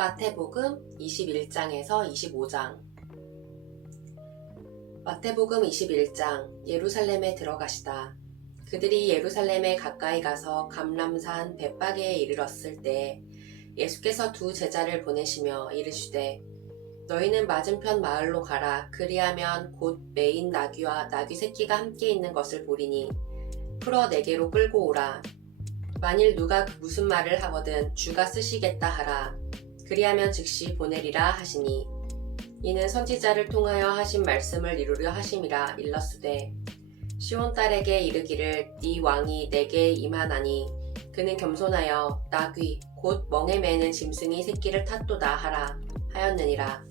마태복음 21장에서 25장. 마태복음 21장. 예루살렘에 들어가시다. 그들이 예루살렘에 가까이 가서 감람산 벳바게에 이르렀을 때 예수께서 두 제자를 보내시며 이르시되 너희는 맞은편 마을로 가라. 그리하면 곧 매인 나귀와 나귀 새끼가 함께 있는 것을 보리니 풀어 내게로 끌고 오라. 만일 누가 무슨 말을 하거든 주가 쓰시겠다 하라. 그리하면 즉시 보내리라 하시니 이는 선지자를 통하여 하신 말씀을 이루려 하심이라. 일렀으되 시온 딸에게 이르기를 네 왕이 내게 임하나니 그는 겸손하여 나귀 곧 멍에 매는 짐승이 새끼를 탔도다 하라 하였느니라.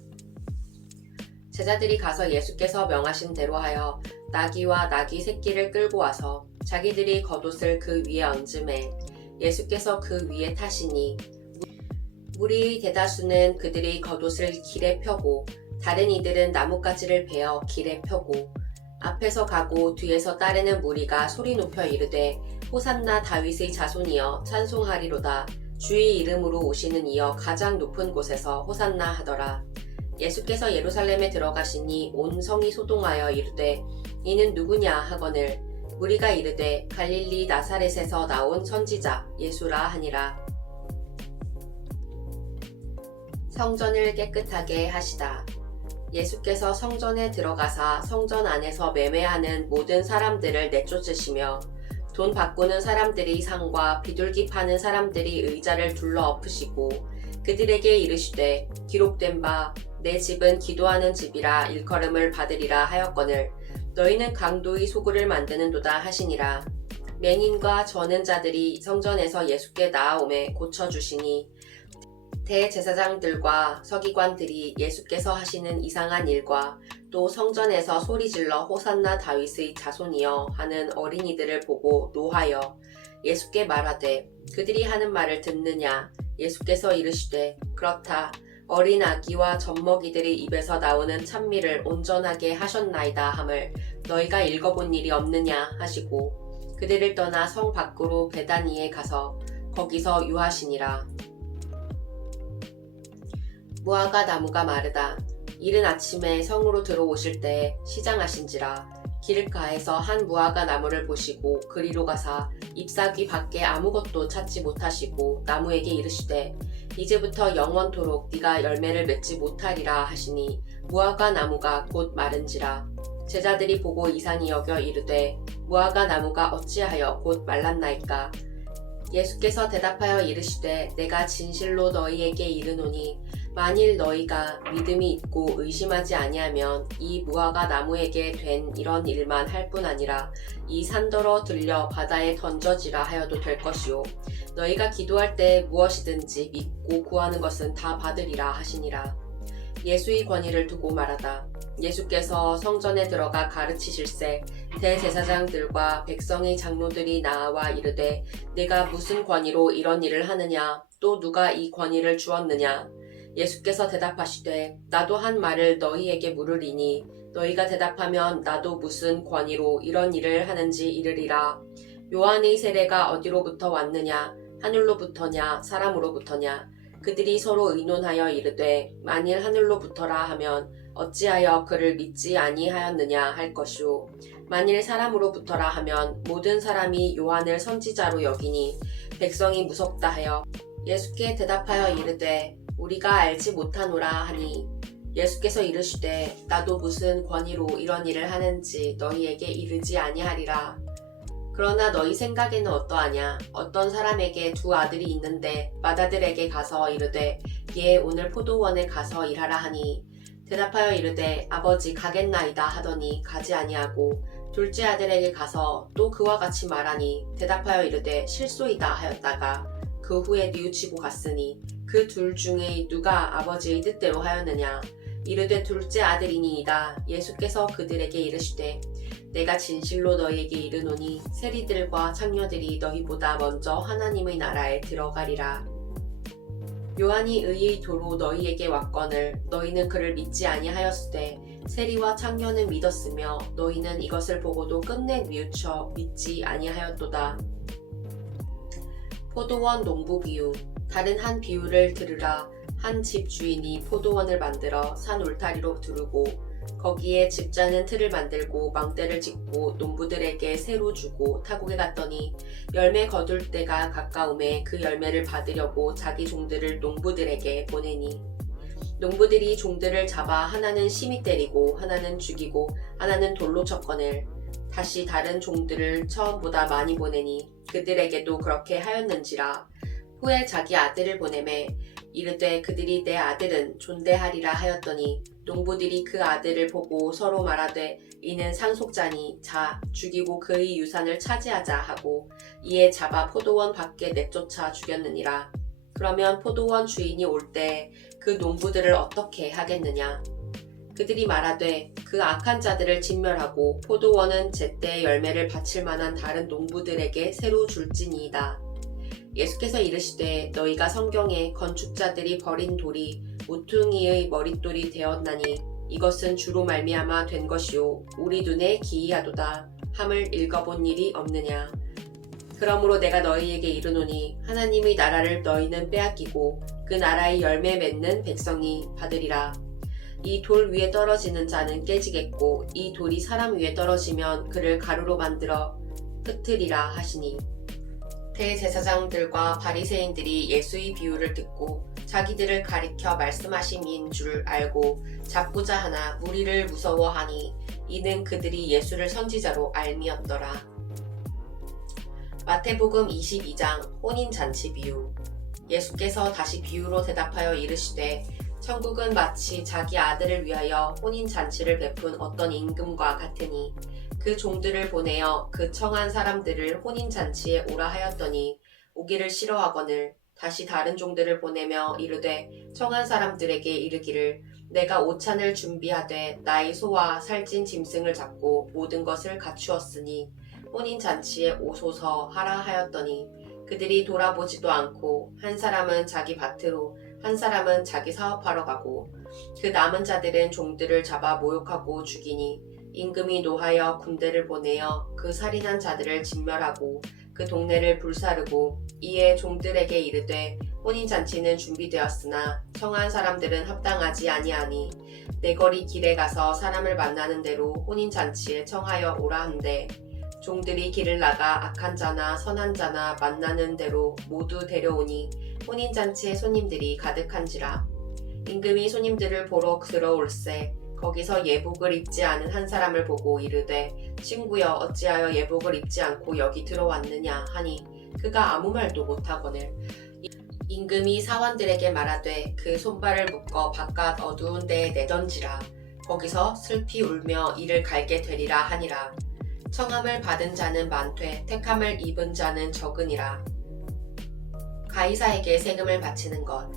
제자들이 가서 예수께서 명하신 대로 하여 나귀와 나귀 새끼를 끌고 와서 자기들이 겉옷을 그 위에 얹음에 예수께서 그 위에 타시니 무리의 대다수는 그들의 겉옷을 길에 펴고 다른 이들은 나뭇가지를 베어 길에 펴고 앞에서 가고 뒤에서 따르는 무리가 소리 높여 이르되 호산나 다윗의 자손이여 찬송하리로다. 주의 이름으로 오시는 이여 가장 높은 곳에서 호산나 하더라. 예수께서 예루살렘에 들어가시니 온 성이 소동하여 이르되 이는 누구냐 하거늘 무리가 이르되 갈릴리 나사렛에서 나온 선지자 예수라 하니라. 성전을 깨끗하게 하시다. 예수께서 성전에 들어가사 성전 안에서 매매하는 모든 사람들을 내쫓으시며 돈 바꾸는 사람들이 상과 비둘기 파는 사람들이 의자를 둘러 엎으시고 그들에게 이르시되 기록된 바 내 집은 기도하는 집이라 일컬음을 받으리라 하였거늘 너희는 강도의 소굴을 만드는도다 하시니라. 맹인과 저는 자들이 성전에서 예수께 나아오매 고쳐주시니 대제사장들과 서기관들이 예수께서 하시는 이상한 일과 또 성전에서 소리질러 호산나 다윗의 자손이여 하는 어린이들을 보고 노하여 예수께 말하되 그들이 하는 말을 듣느냐. 예수께서 이르시되 그렇다. 어린 아기와 젖먹이들의 입에서 나오는 찬미를 온전하게 하셨나이다 함을 너희가 읽어본 일이 없느냐 하시고 그들을 떠나 성 밖으로 베다니에 가서 거기서 유하시니라. 무화과 나무가 마르다. 이른 아침에 성으로 들어오실 때 시장하신지라. 길가에서 한 무화과 나무를 보시고 그리로 가사 잎사귀 밖에 아무것도 찾지 못하시고 나무에게 이르시되 이제부터 영원토록 네가 열매를 맺지 못하리라 하시니 무화과 나무가 곧 마른지라. 제자들이 보고 이상히 여겨 이르되 무화과 나무가 어찌하여 곧 말랐나이까. 예수께서 대답하여 이르시되 내가 진실로 너희에게 이르노니 만일 너희가 믿음이 있고 의심하지 아니하면 이 무화과 나무에게 된 이런 일만 할 뿐 아니라 이 산더러 들려 바다에 던져지라 하여도 될 것이요 너희가 기도할 때 무엇이든지 믿고 구하는 것은 다 받으리라 하시니라. 예수의 권위를 두고 말하다. 예수께서 성전에 들어가 가르치실새 대제사장들과 백성의 장로들이 나와 이르되 내가 무슨 권위로 이런 일을 하느냐 또 누가 이 권위를 주었느냐. 예수께서 대답하시되 나도 한 말을 너희에게 물으리니 너희가 대답하면 나도 무슨 권위로 이런 일을 하는지 이르리라. 요한의 세례가 어디로부터 왔느냐 하늘로부터냐 사람으로부터냐. 그들이 서로 의논하여 이르되 만일 하늘로부터라 하면 어찌하여 그를 믿지 아니하였느냐 할 것이요 만일 사람으로부터라 하면 모든 사람이 요한을 선지자로 여기니 백성이 무섭다 하여 예수께 대답하여 이르되 우리가 알지 못하노라 하니 예수께서 이르시되 나도 무슨 권위로 이런 일을 하는지 너희에게 이르지 아니하리라. 그러나 너희 생각에는 어떠하냐. 어떤 사람에게 두 아들이 있는데 맏아들에게 가서 이르되 얘 오늘 포도원에 가서 일하라 하니 대답하여 이르되 아버지 가겠나이다 하더니 가지 아니하고 둘째 아들에게 가서 또 그와 같이 말하니 대답하여 이르되 실소이다 하였다가 그 후에 뉘우치고 갔으니 그 둘 중에 누가 아버지의 뜻대로 하였느냐. 이르되 둘째 아들이니이다. 예수께서 그들에게 이르시되 내가 진실로 너희에게 이르노니 세리들과 창녀들이 너희보다 먼저 하나님의 나라에 들어가리라. 요한이 의의 도로 너희에게 왔거늘 너희는 그를 믿지 아니하였으되 세리와 창녀는 믿었으며 너희는 이것을 보고도 끝내 뉘우쳐 믿지 아니하였도다. 포도원 농부 비유. 다른 한 비유를 들으라. 한 집 주인이 포도원을 만들어 산 울타리로 두르고 거기에 집자는 틀을 만들고 망대를 짓고 농부들에게 새로 주고 타국에 갔더니 열매 거둘 때가 가까움에 그 열매를 받으려고 자기 종들을 농부들에게 보내니 농부들이 종들을 잡아 하나는 심히 때리고 하나는 죽이고 하나는 돌로 쳤거늘 다시 다른 종들을 처음보다 많이 보내니 그들에게도 그렇게 하였는지라. 후에 자기 아들을 보내매 이르되 그들이 내 아들은 존대하리라 하였더니 농부들이 그 아들을 보고 서로 말하되 이는 상속자니 자 죽이고 그의 유산을 차지하자 하고 이에 잡아 포도원 밖에 내쫓아 죽였느니라. 그러면 포도원 주인이 올 때 그 농부들을 어떻게 하겠느냐. 그들이 말하되 그 악한 자들을 진멸하고 포도원은 제때 열매를 바칠 만한 다른 농부들에게 새로 줄지니이다. 예수께서 이르시되 너희가 성경에 건축자들이 버린 돌이 모퉁이의 머릿돌이 되었나니 이것은 주로 말미암아 된 것이요 우리 눈에 기이하도다 함을 읽어본 일이 없느냐. 그러므로 내가 너희에게 이르노니 하나님의 나라를 너희는 빼앗기고 그 나라의 열매 맺는 백성이 받으리라. 이 돌 위에 떨어지는 자는 깨지겠고 이 돌이 사람 위에 떨어지면 그를 가루로 만들어 흩으리라 하시니. 대제사장들과 바리새인들이 예수의 비유를 듣고 자기들을 가리켜 말씀하심인 줄 알고 잡고자 하나 무리를 무서워하니 이는 그들이 예수를 선지자로 알미었더라. 마태복음 22장 혼인잔치 비유. 예수께서 다시 비유로 대답하여 이르시되 천국은 마치 자기 아들을 위하여 혼인잔치를 베푼 어떤 임금과 같으니 그 종들을 보내어 그 청한 사람들을 혼인잔치에 오라 하였더니 오기를 싫어하거늘 다시 다른 종들을 보내며 이르되 청한 사람들에게 이르기를 내가 오찬을 준비하되 나의 소와 살찐 짐승을 잡고 모든 것을 갖추었으니 혼인잔치에 오소서 하라 하였더니 그들이 돌아보지도 않고 한 사람은 자기 밭으로 한 사람은 자기 사업하러 가고 그 남은 자들은 종들을 잡아 모욕하고 죽이니 임금이 노하여 군대를 보내어 그 살인한 자들을 진멸하고 그 동네를 불사르고 이에 종들에게 이르되 혼인잔치는 준비되었으나 청한 사람들은 합당하지 아니하니 내 거리 길에 가서 사람을 만나는 대로 혼인잔치에 청하여 오라 한대 종들이 길을 나가 악한 자나 선한 자나 만나는 대로 모두 데려오니 혼인잔치에 손님들이 가득한지라. 임금이 손님들을 보러 들어올세 거기서 예복을 입지 않은 한 사람을 보고 이르되 친구여 어찌하여 예복을 입지 않고 여기 들어왔느냐 하니 그가 아무 말도 못하거늘 임금이 사원들에게 말하되 그 손발을 묶어 바깥 어두운 데에 내던지라. 거기서 슬피 울며 이를 갈게 되리라 하니라. 청함을 받은 자는 많되 택함을 입은 자는 적으니라. 가이사에게 세금을 바치는 것.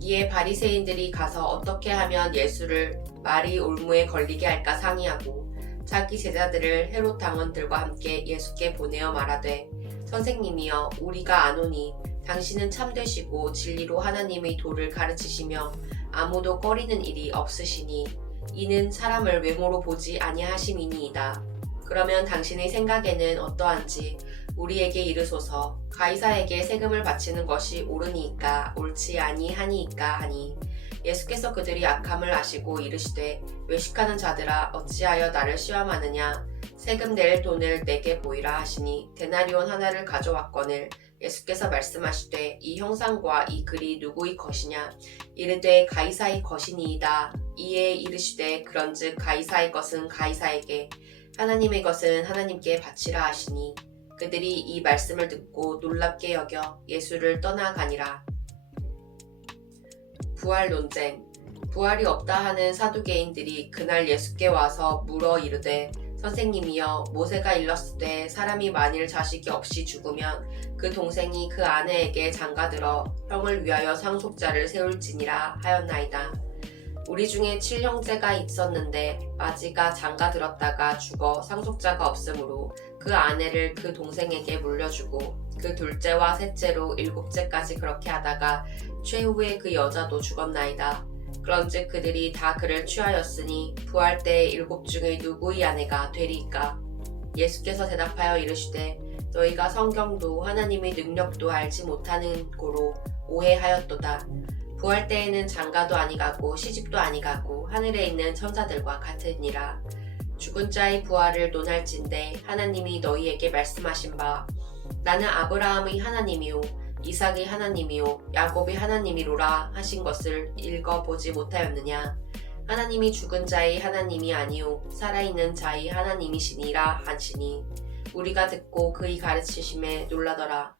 이에 바리새인들이 가서 어떻게 하면 예수를 말이 올무에 걸리게 할까 상의하고 자기 제자들을 헤롯 당원들과 함께 예수께 보내어 말하되 선생님이여 우리가 아노니 당신은 참되시고 진리로 하나님의 도를 가르치시며 아무도 꺼리는 일이 없으시니 이는 사람을 외모로 보지 아니하심이니이다. 그러면 당신의 생각에는 어떠한지 우리에게 이르소서. 가이사에게 세금을 바치는 것이 옳으니까 옳지 아니하니이까 하니 예수께서 그들이 악함을 아시고 이르시되 외식하는 자들아 어찌하여 나를 시험하느냐. 세금 낼 돈을 내게 보이라 하시니 데나리온 하나를 가져왔거늘 예수께서 말씀하시되 이 형상과 이 글이 누구의 것이냐. 이르되 가이사의 것이니이다. 이에 이르시되 그런즉 가이사의 것은 가이사에게 하나님의 것은 하나님께 바치라 하시니 그들이 이 말씀을 듣고 놀랍게 여겨 예수를 떠나가니라. 부활 논쟁. 부활이 없다 하는 사두개인들이 그날 예수께 와서 물어 이르되 선생님이여 모세가 일렀으되 사람이 만일 자식이 없이 죽으면 그 동생이 그 아내에게 장가들어 형을 위하여 상속자를 세울지니라 하였나이다. 우리 중에 7형제가 있었는데 마지가 장가들었다가 죽어 상속자가 없으므로 그 아내를 그 동생에게 물려주고 그 둘째와 셋째로 7째까지 그렇게 하다가 최후에 그 여자도 죽었나이다. 그런즉 그들이 다 그를 취하였으니 부활 때에 7 중의 누구의 아내가 되리이까. 예수께서 대답하여 이르시되 너희가 성경도 하나님의 능력도 알지 못하는 고로 오해하였도다. 구할 때에는 장가도 아니가고 시집도 아니가고 하늘에 있는 천사들과 같으니라. 죽은 자의 부활을 논할진대 하나님이 너희에게 말씀하신 바 나는 아브라함의 하나님이요 이삭의 하나님이요 야곱의 하나님이로라 하신 것을 읽어보지 못하였느냐. 하나님이 죽은 자의 하나님이 아니요 살아있는 자의 하나님이시니라 하시니 우리가 듣고 그의 가르치심에 놀라더라.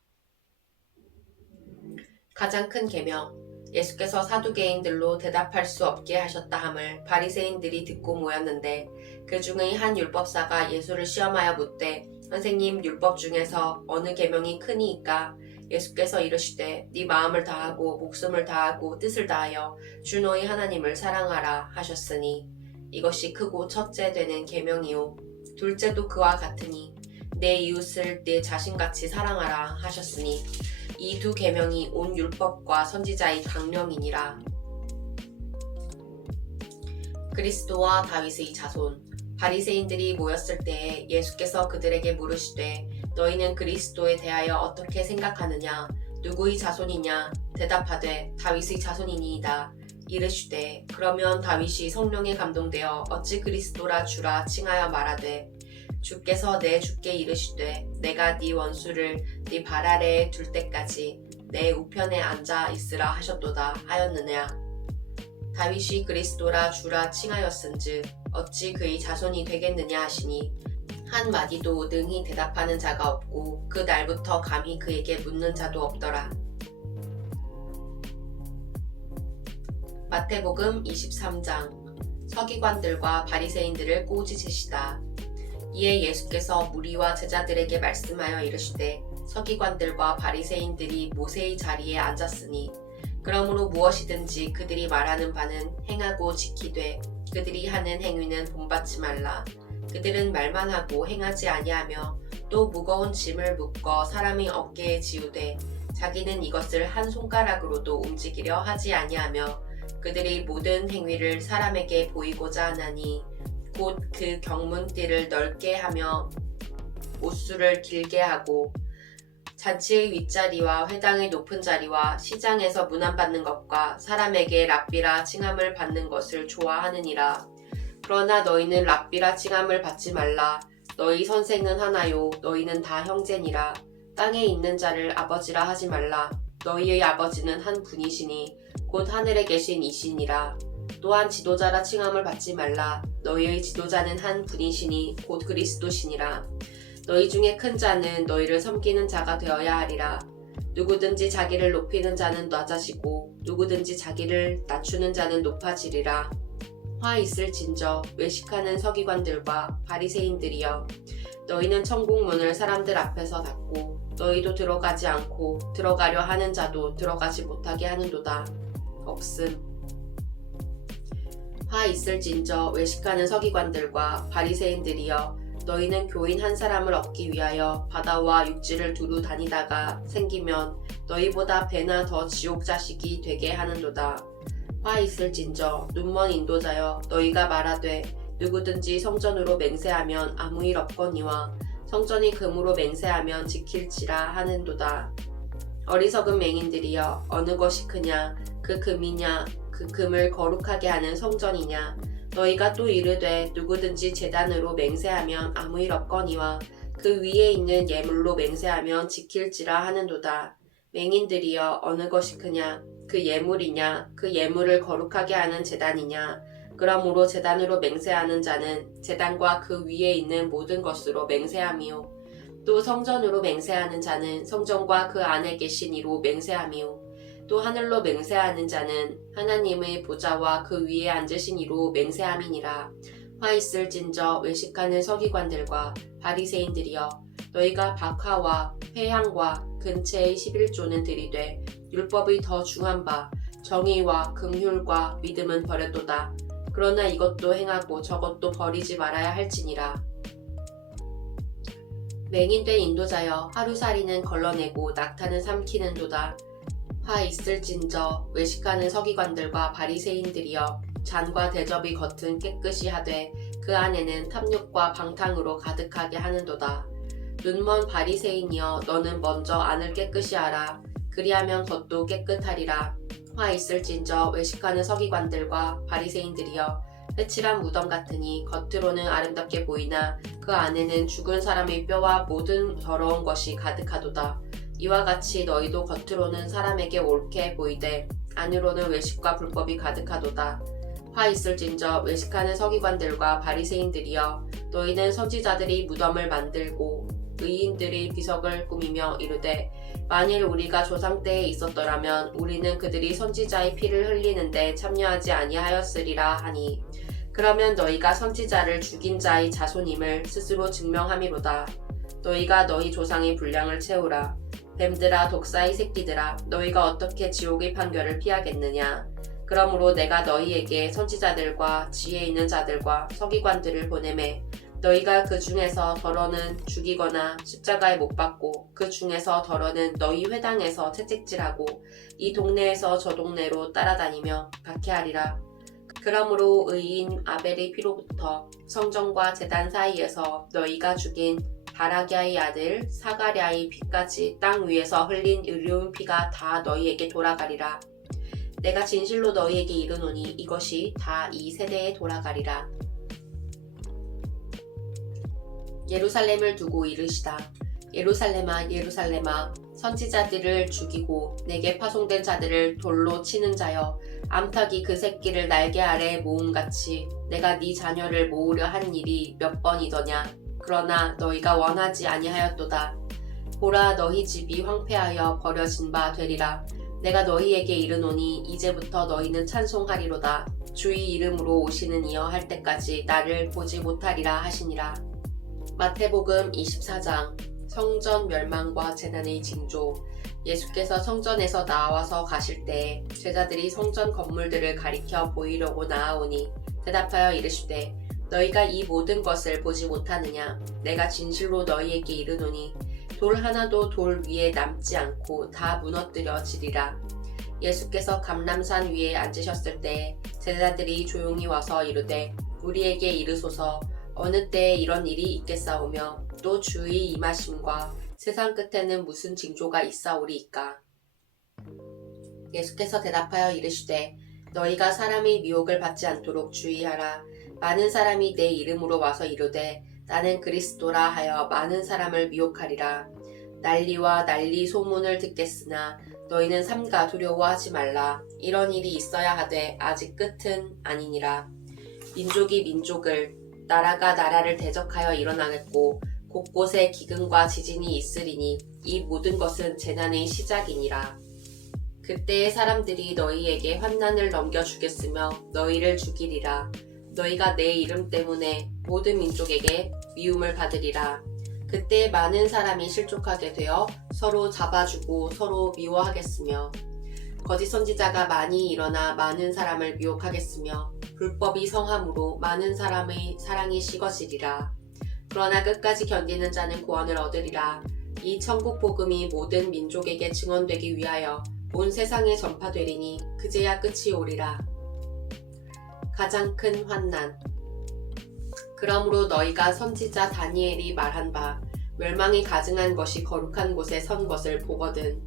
가장 큰 계명. 예수께서 사두개인들로 대답할 수 없게 하셨다 함을 바리새인들이 듣고 모였는데 그 중의 한 율법사가 예수를 시험하여 묻되 선생님, 율법 중에서 어느 계명이 크니이까? 예수께서 이르시되 네 마음을 다하고 목숨을 다하고 뜻을 다하여 주 너희 하나님을 사랑하라 하셨으니 이것이 크고 첫째 되는 계명이요 둘째도 그와 같으니 내 이웃을 내 자신같이 사랑하라 하셨으니 이 두 계명이 온 율법과 선지자의 강령이니라. 그리스도와 다윗의 자손. 바리새인들이 모였을 때에 예수께서 그들에게 물으시되 너희는 그리스도에 대하여 어떻게 생각하느냐? 누구의 자손이냐? 대답하되 다윗의 자손이니이다. 이르시되 그러면 다윗이 성령에 감동되어 어찌 그리스도라 주라 칭하여 말하되 주께서 내 주께 이르시되 내가 네 원수를 네 발 아래에 둘 때까지 내 우편에 앉아 있으라 하셨도다 하였느냐. 다윗이 그리스도라 주라 칭하였은즉 어찌 그의 자손이 되겠느냐 하시니 한 마디도 능히 대답하는 자가 없고 그 날부터 감히 그에게 묻는 자도 없더라. 마태복음 23장. 서기관들과 바리새인들을 꼬지시다. 이에 예수께서 무리와 제자들에게 말씀하여 이르시되 서기관들과 바리새인들이 모세의 자리에 앉았으니 그러므로 무엇이든지 그들이 말하는 바는 행하고 지키되 그들이 하는 행위는 본받지 말라. 그들은 말만 하고 행하지 아니하며 또 무거운 짐을 묶어 사람의 어깨에 지우되 자기는 이것을 한 손가락으로도 움직이려 하지 아니하며 그들의 모든 행위를 사람에게 보이고자 하나니 곧 그 경문띠를 넓게 하며 옷수를 길게 하고 잔치의 윗자리와 회당의 높은 자리와 시장에서 문안받는 것과 사람에게 랍비라 칭함을 받는 것을 좋아하느니라. 그러나 너희는 랍비라 칭함을 받지 말라. 너희 선생은 하나요 너희는 다 형제니라. 땅에 있는 자를 아버지라 하지 말라. 너희의 아버지는 한 분이시니 곧 하늘에 계신 이시니라. 또한 지도자라 칭함을 받지 말라. 너희의 지도자는 한 분이시니 곧 그리스도시니라. 너희 중에 큰 자는 너희를 섬기는 자가 되어야 하리라. 누구든지 자기를 높이는 자는 낮아지고 누구든지 자기를 낮추는 자는 높아지리라. 화 있을진저 외식하는 서기관들과 바리새인들이여, 너희는 천국문을 사람들 앞에서 닫고 너희도 들어가지 않고 들어가려 하는 자도 들어가지 못하게 하는도다. 없음. 화 있을진저 외식하는 서기관들과 바리새인들이여, 너희는 교인 한 사람을 얻기 위하여 바다와 육지를 두루 다니다가 생기면 너희보다 배나 더 지옥 자식이 되게 하는도다. 화 있을진저 눈먼 인도자여, 너희가 말하되 누구든지 성전으로 맹세하면 아무 일 없거니와 성전이 금으로 맹세하면 지킬지라 하는도다. 어리석은 맹인들이여, 어느 것이 크냐? 그 금이냐? 그 금을 거룩하게 하는 성전이냐? 너희가 또 이르되 누구든지 제단으로 맹세하면 아무 일 없거니와 그 위에 있는 예물로 맹세하면 지킬지라 하는도다. 맹인들이여, 어느 것이 크냐? 그 예물이냐? 그 예물을 거룩하게 하는 제단이냐? 그러므로 제단으로 맹세하는 자는 제단과 그 위에 있는 모든 것으로 맹세함이요, 또 성전으로 맹세하는 자는 성전과 그 안에 계신 이로 맹세함이요, 또 하늘로 맹세하는 자는 하나님의 보좌와 그 위에 앉으신 이로 맹세함이니라. 화 있을진저 외식하는 서기관들과 바리새인들이여, 너희가 박하와 회향과 근체의 11조는 들이되 율법의 더 중한 바 정의와 긍휼과 믿음은 버렸도다. 그러나 이것도 행하고 저것도 버리지 말아야 할지니라. 맹인된 인도자여, 하루살이는 걸러내고 낙타는 삼키는도다. 화 있을진저 외식하는 서기관들과 바리새인들이여, 잔과 대접의 겉은 깨끗이 하되 그 안에는 탐욕과 방탕으로 가득하게 하는도다. 눈먼 바리새인이여, 너는 먼저 안을 깨끗이 하라. 그리하면 겉도 깨끗하리라. 화 있을진저 외식하는 서기관들과 바리새인들이여 회칠한 무덤 같으니 겉으로는 아름답게 보이나 그 안에는 죽은 사람의 뼈와 모든 더러운 것이 가득하도다. 이와 같이 너희도 겉으로는 사람에게 옳게 보이되 안으로는 외식과 불법이 가득하도다. 화 있을진저 외식하는 서기관들과 바리새인들이여 너희는 선지자들이 무덤을 만들고 의인들이 비석을 꾸미며 이르되 만일 우리가 조상 때에 있었더라면 우리는 그들이 선지자의 피를 흘리는데 참여하지 아니하였으리라 하니 그러면 너희가 선지자를 죽인 자의 자손임을 스스로 증명함이로다. 너희가 너희 조상의 분량을 채우라. 뱀들아 독사의 새끼들아 너희가 어떻게 지옥의 판결을 피하겠느냐. 그러므로 내가 너희에게 선지자들과 지혜 있는 자들과 서기관들을 보내매 너희가 그 중에서 더러는 죽이거나 십자가에 못 박고 그 중에서 더러는 너희 회당에서 채찍질하고 이 동네에서 저 동네로 따라다니며 박해하리라. 그러므로 의인 아벨의 피로부터 성전과 제단 사이에서 너희가 죽인 바라기아의 아들 사가랴의 피까지 땅 위에서 흘린 의로운 피가 다 너희에게 돌아가리라. 내가 진실로 너희에게 이르노니 이것이 다 이 세대에 돌아가리라. 예루살렘을 두고 이르시다. 예루살렘아 예루살렘아 선지자들을 죽이고 내게 파송된 자들을 돌로 치는 자여 암탉이 그 새끼를 날개 아래 모음같이 내가 네 자녀를 모으려 한 일이 몇 번이더냐. 그러나 너희가 원하지 아니하였도다. 보라 너희 집이 황폐하여 버려진 바 되리라. 내가 너희에게 이르노니 이제부터 너희는 찬송하리로다. 주의 이름으로 오시는 이여 할 때까지 나를 보지 못하리라 하시니라. 마태복음 24장 성전 멸망과 재난의 징조. 예수께서 성전에서 나와서 가실 때에 제자들이 성전 건물들을 가리켜 보이려고 나아오니 대답하여 이르시되 너희가 이 모든 것을 보지 못하느냐. 내가 진실로 너희에게 이르노니 돌 하나도 돌 위에 남지 않고 다 무너뜨려지리라. 예수께서 감람산 위에 앉으셨을 때 제자들이 조용히 와서 이르되 우리에게 이르소서 어느 때에 이런 일이 있겠사오며 또 주의 임하심과 세상 끝에는 무슨 징조가 있사오리이까. 예수께서 대답하여 이르시되 너희가 사람의 미혹을 받지 않도록 주의하라. 많은 사람이 내 이름으로 와서 이르되 나는 그리스도라 하여 많은 사람을 미혹하리라. 난리와 난리 소문을 듣겠으나 너희는 삼가 두려워하지 말라. 이런 일이 있어야 하되 아직 끝은 아니니라. 민족이 민족을 나라가 나라를 대적하여 일어나겠고 곳곳에 기근과 지진이 있으리니 이 모든 것은 재난의 시작이니라. 그때의 사람들이 너희에게 환난을 넘겨주겠으며 너희를 죽이리라. 너희가 내 이름 때문에 모든 민족에게 미움을 받으리라. 그때 많은 사람이 실족하게 되어 서로 잡아주고 서로 미워하겠으며 거짓 선지자가 많이 일어나 많은 사람을 미혹하겠으며 불법이 성함으로 많은 사람의 사랑이 식어지리라. 그러나 끝까지 견디는 자는 구원을 얻으리라. 이 천국 복음이 모든 민족에게 증언되기 위하여 온 세상에 전파되리니 그제야 끝이 오리라. 가장 큰 환난. 그러므로 너희가 선지자 다니엘이 말한 바 멸망이 가증한 것이 거룩한 곳에 선 것을 보거든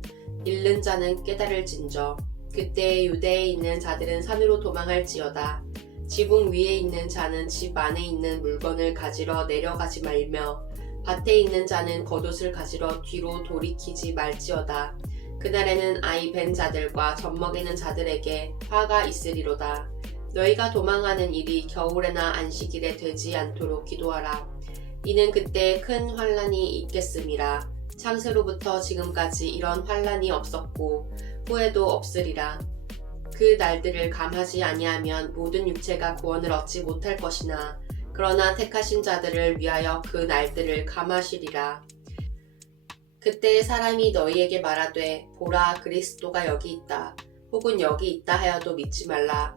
잃는 자는 깨달을진저. 그때 유대에 있는 자들은 산으로 도망할지어다. 지붕 위에 있는 자는 집 안에 있는 물건을 가지러 내려가지 말며 밭에 있는 자는 겉옷을 가지러 뒤로 돌이키지 말지어다. 그날에는 아이 벤 자들과 젖먹이는 자들에게 화가 있으리로다. 너희가 도망하는 일이 겨울에나 안식일에 되지 않도록 기도하라. 이는 그때 큰 환난이 있겠음이라. 창세로부터 지금까지 이런 환난이 없었고 후에도 없으리라. 그 날들을 감하지 아니하면 모든 육체가 구원을 얻지 못할 것이나 그러나 택하신 자들을 위하여 그 날들을 감하시리라. 그때 사람이 너희에게 말하되 보라 그리스도가 여기 있다 혹은 여기 있다 하여도 믿지 말라.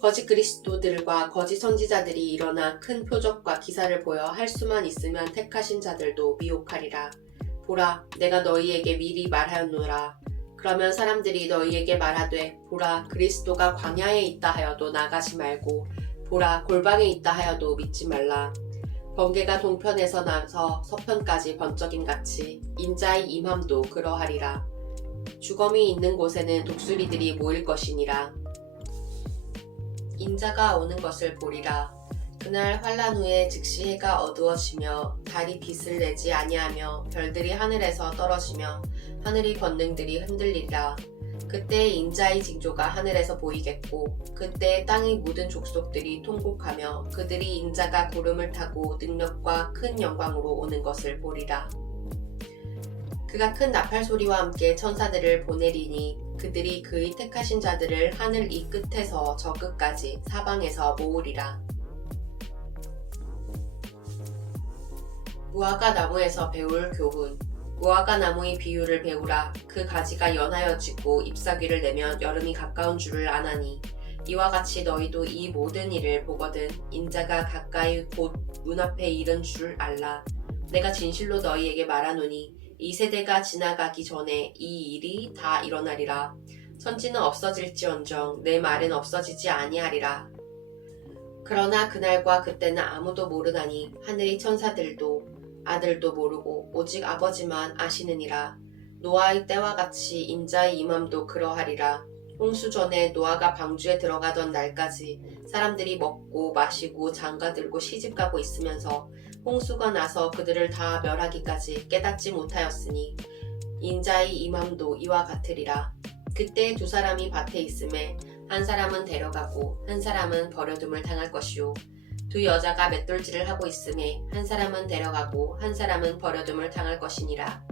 거짓 그리스도들과 거짓 선지자들이 일어나 큰 표적과 기사를 보여 할 수만 있으면 택하신 자들도 미혹하리라. 보라 내가 너희에게 미리 말하였노라. 그러면 사람들이 너희에게 말하되 보라 그리스도가 광야에 있다 하여도 나가지 말고 보라 골방에 있다 하여도 믿지 말라. 번개가 동편에서 나서 서편까지 번쩍임같이 인자의 임함도 그러하리라. 주검이 있는 곳에는 독수리들이 모일 것이니라. 인자가 오는 것을 보리라. 그날 환란 후에 즉시 해가 어두워지며 달이 빛을 내지 아니하며 별들이 하늘에서 떨어지며 하늘의 권능들이 흔들리리라. 그때 인자의 징조가 하늘에서 보이겠고 그때 땅의 모든 족속들이 통곡하며 그들이 인자가 구름을 타고 능력과 큰 영광으로 오는 것을 보리라. 그가 큰 나팔 소리와 함께 천사들을 보내리니 그들이 그의 택하신 자들을 하늘 이 끝에서 저 끝까지 사방에서 모으리라. 무화과 나무에서 배울 교훈. 무화과 나무의 비유를 배우라. 그 가지가 연하여지고 잎사귀를 내면 여름이 가까운 줄을 아나니 이와 같이 너희도 이 모든 일을 보거든 인자가 가까이 곧 눈앞에 이른 줄 알라. 내가 진실로 너희에게 말하노니 이 세대가 지나가기 전에 이 일이 다 일어나리라. 천지는 없어질지언정 내 말은 없어지지 아니하리라. 그러나 그날과 그때는 아무도 모르나니 하늘의 천사들도 아들도 모르고 오직 아버지만 아시느니라. 노아의 때와 같이 인자의 임함도 그러하리라. 홍수 전에 노아가 방주에 들어가던 날까지 사람들이 먹고 마시고 장가들고 시집가고 있으면서 홍수가 나서 그들을 다 멸하기까지 깨닫지 못하였으니 인자의 임함도 이와 같으리라. 그때 두 사람이 밭에 있음에 한 사람은 데려가고 한 사람은 버려둠을 당할 것이요 두 여자가 맷돌질을 하고 있음에 한 사람은 데려가고 한 사람은 버려둠을 당할 것이니라.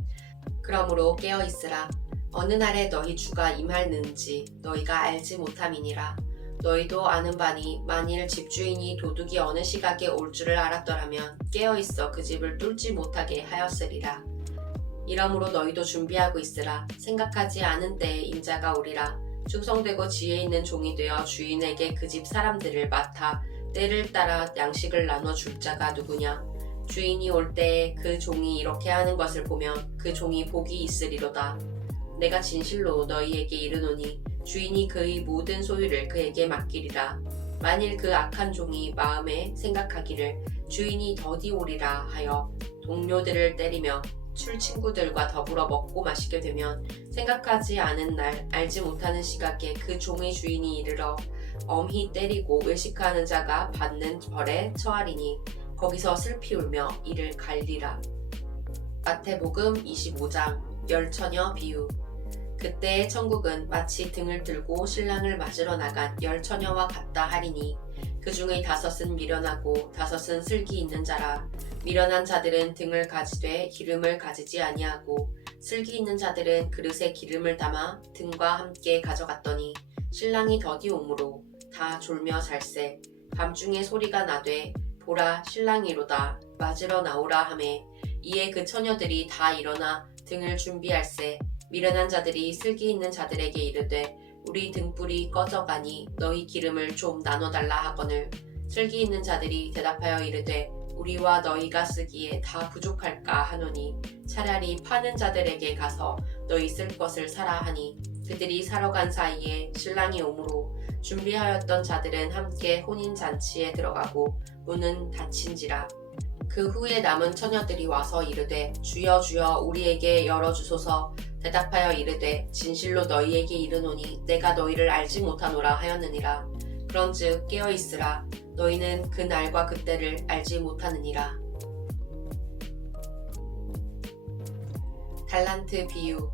그러므로 깨어 있으라. 어느 날에 너희 주가 임할는지 너희가 알지 못함이니라. 너희도 아는 바니 만일 집주인이 도둑이 어느 시각에 올 줄을 알았더라면 깨어 있어 그 집을 뚫지 못하게 하였으리라. 이러므로 너희도 준비하고 있으라. 생각하지 않은 때에 인자가 오리라. 충성되고 지혜 있는 종이 되어 주인에게 그 집 사람들을 맡아 때를 따라 양식을 나눠줄 자가 누구냐. 주인이 올 때에 그 종이 이렇게 하는 것을 보면 그 종이 복이 있으리로다. 내가 진실로 너희에게 이르노니 주인이 그의 모든 소유를 그에게 맡기리라. 만일 그 악한 종이 마음에 생각하기를 주인이 더디 오리라 하여 동료들을 때리며 술친구들과 더불어 먹고 마시게 되면 생각하지 않은 날 알지 못하는 시각에 그 종의 주인이 이르러 엄히 때리고 외식하는 자가 받는 벌에 처하리니 거기서 슬피 울며 이를 갈리라. 마태복음 25장 열처녀 비유. 그때의 천국은 마치 등을 들고 신랑을 맞으러 나간 열처녀와 같다 하리니 그 중의 5은 미련하고 5은 슬기 있는 자라. 미련한 자들은 등을 가지되 기름을 가지지 아니하고 슬기 있는 자들은 그릇에 기름을 담아 등과 함께 가져갔더니 신랑이 더디 오므로 다 졸며 잘세. 밤중에 소리가 나되 보라 신랑이로다 맞으러 나오라 하매 이에 그 처녀들이 다 일어나 등을 준비할세. 미련한 자들이 슬기 있는 자들에게 이르되 우리 등불이 꺼져가니 너희 기름을 좀 나눠달라 하거늘 슬기 있는 자들이 대답하여 이르되 우리와 너희가 쓰기에 다 부족할까 하노니 차라리 파는 자들에게 가서 너희 쓸 것을 사라 하니 그들이 사러 간 사이에 신랑이 오므로 준비하였던 자들은 함께 혼인잔치에 들어가고 문은 닫힌지라. 그 후에 남은 처녀들이 와서 이르되 주여 주여 우리에게 열어주소서. 대답하여 이르되 진실로 너희에게 이르노니 내가 너희를 알지 못하노라 하였느니라. 그런즉 깨어있으라. 너희는 그 날과 그때를 알지 못하느니라. 달란트 비유.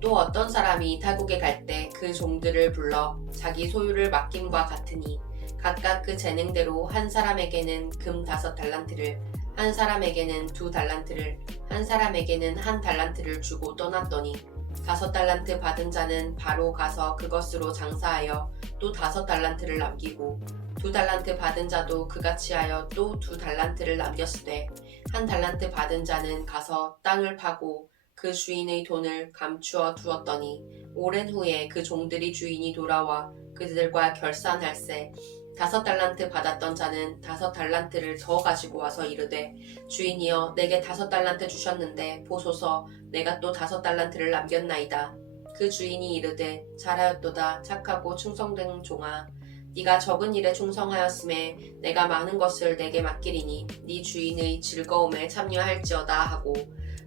또 어떤 사람이 타국에 갈 때 그 종들을 불러 자기 소유를 맡김과 같으니 각각 그 재능대로 한 사람에게는 금 5달란트를 한 사람에게는 2달란트를 한 사람에게는 1달란트를 주고 떠났더니 5달란트 받은 자는 바로 가서 그것으로 장사하여 또 5달란트를 남기고 2달란트 받은 자도 그같이 하여 또 2달란트를 남겼으되 1달란트 받은 자는 가서 땅을 파고 그 주인의 돈을 감추어 두었더니 오랜 후에 그 종들이 주인이 돌아와 그들과 결산할세. 5달란트 받았던 자는 5달란트를 더 가지고 와서 이르되 주인이여 내게 5달란트 주셨는데 보소서 내가 또 5달란트를 남겼나이다. 그 주인이 이르되 잘하였도다 착하고 충성된 종아. 네가 적은 일에 충성하였음에 내가 많은 것을 내게 맡기리니 네 주인의 즐거움에 참여할지어다 하고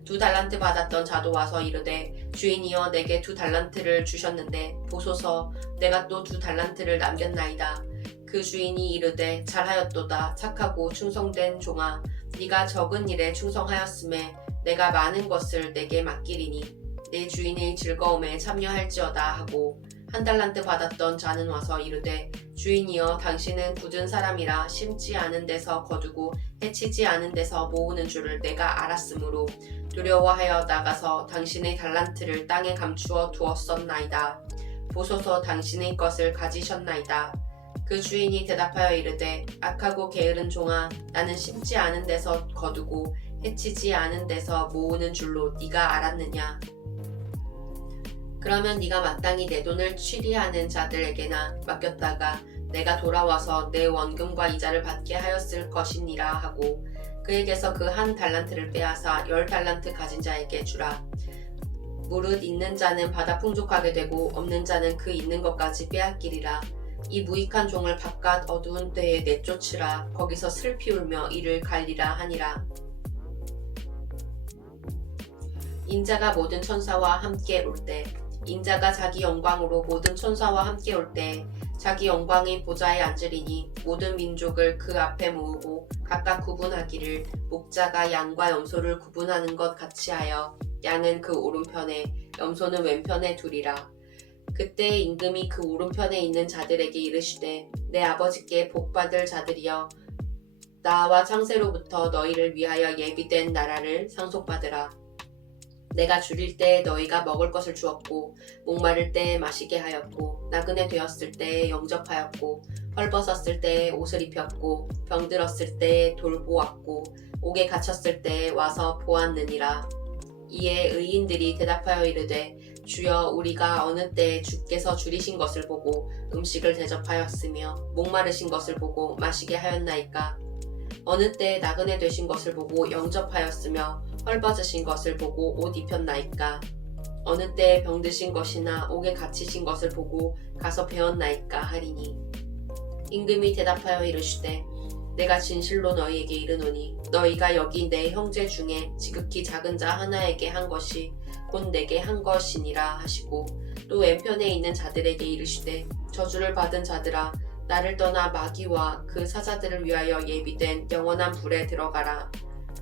2달란트 받았던 자도 와서 이르되 주인이여 내게 2달란트를 주셨는데 보소서 내가 또 2달란트를 남겼나이다. 그 주인이 이르되 잘하였도다 착하고 충성된 종아 네가 적은 일에 충성하였음에 내가 많은 것을 내게 맡기리니 내 주인의 즐거움에 참여할지어다 하고 1달란트 받았던 자는 와서 이르되 주인이여 당신은 굳은 사람이라 심지 않은 데서 거두고 해치지 않은 데서 모으는 줄을 내가 알았으므로 두려워하여 나가서 당신의 달란트를 땅에 감추어 두었었나이다. 보소서 당신의 것을 가지셨나이다. 그 주인이 대답하여 이르되 악하고 게으른 종아 나는 심지 않은 데서 거두고 해치지 않은 데서 모으는 줄로 네가 알았느냐. 그러면 네가 마땅히 내 돈을 취리하는 자들에게나 맡겼다가 내가 돌아와서 내 원금과 이자를 받게 하였을 것이니라 하고 그에게서 그 1달란트를 빼앗아 10달란트 가진 자에게 주라. 무릇 있는 자는 받아 풍족하게 되고 없는 자는 그 있는 것까지 빼앗기리라. 이 무익한 종을 바깥 어두운 데에 내쫓으라. 거기서 슬피 울며 이를 갈리라 하니라. 인자가 모든 천사와 함께 올 때 인자가 자기 영광으로 모든 천사와 함께 올 때 자기 영광의 보좌에 앉으리니 모든 민족을 그 앞에 모으고 각각 구분하기를 목자가 양과 염소를 구분하는 것 같이 하여 양은 그 오른편에 염소는 왼편에 두리라. 그때 임금이 그 오른편에 있는 자들에게 이르시되 내 아버지께 복받을 자들이여 나와 창세로부터 너희를 위하여 예비된 나라를 상속받으라. 내가 줄일 때 너희가 먹을 것을 주었고 목마를 때 마시게 하였고 나그네 되었을 때 영접하였고 헐벗었을 때 옷을 입혔고 병들었을 때 돌보았고 옥에 갇혔을 때 와서 보았느니라. 이에 의인들이 대답하여 이르되 주여 우리가 어느 때에 주께서 줄이신 것을 보고 음식을 대접하였으며 목마르신 것을 보고 마시게 하였나이까. 어느 때에 나그네 되신 것을 보고 영접하였으며 헐벗으신 것을 보고 옷 입혔나이까. 어느 때에 병드신 것이나 옥에 갇히신 것을 보고 가서 배웠나이까 하리니. 임금이 대답하여 이르시되 내가 진실로 너희에게 이르노니 너희가 여기 내 형제 중에 지극히 작은 자 하나에게 한 것이 곧 내게 한 것이니라 하시고 또 왼편에 있는 자들에게 이르시되 저주를 받은 자들아 나를 떠나 마귀와 그 사자들을 위하여 예비된 영원한 불에 들어가라.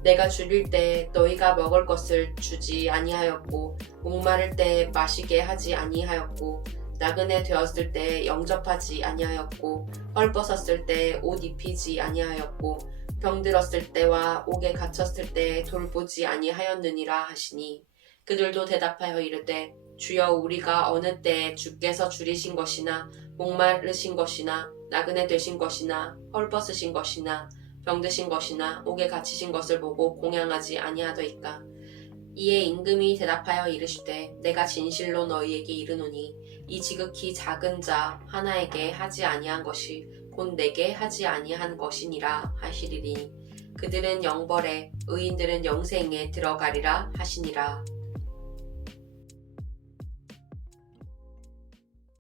내가 줄일 때 너희가 먹을 것을 주지 아니하였고 목마를 때 마시게 하지 아니하였고 나그네 되었을 때 영접하지 아니하였고 헐벗었을 때 옷 입히지 아니하였고 병들었을 때와 옥에 갇혔을 때 돌보지 아니하였느니라 하시니 그들도 대답하여 이르되 주여 우리가 어느 때에 주께서 줄이신 것이나 목마르신 것이나 나그네 되신 것이나 헐벗으신 것이나 병드신 것이나 옥에 갇히신 것을 보고 공양하지 아니하더이까. 이에 임금이 대답하여 이르시되 내가 진실로 너희에게 이르노니 이 지극히 작은 자 하나에게 하지 아니한 것이 곧 내게 하지 아니한 것이니라 하시리니 그들은 영벌에 의인들은 영생에 들어가리라 하시니라.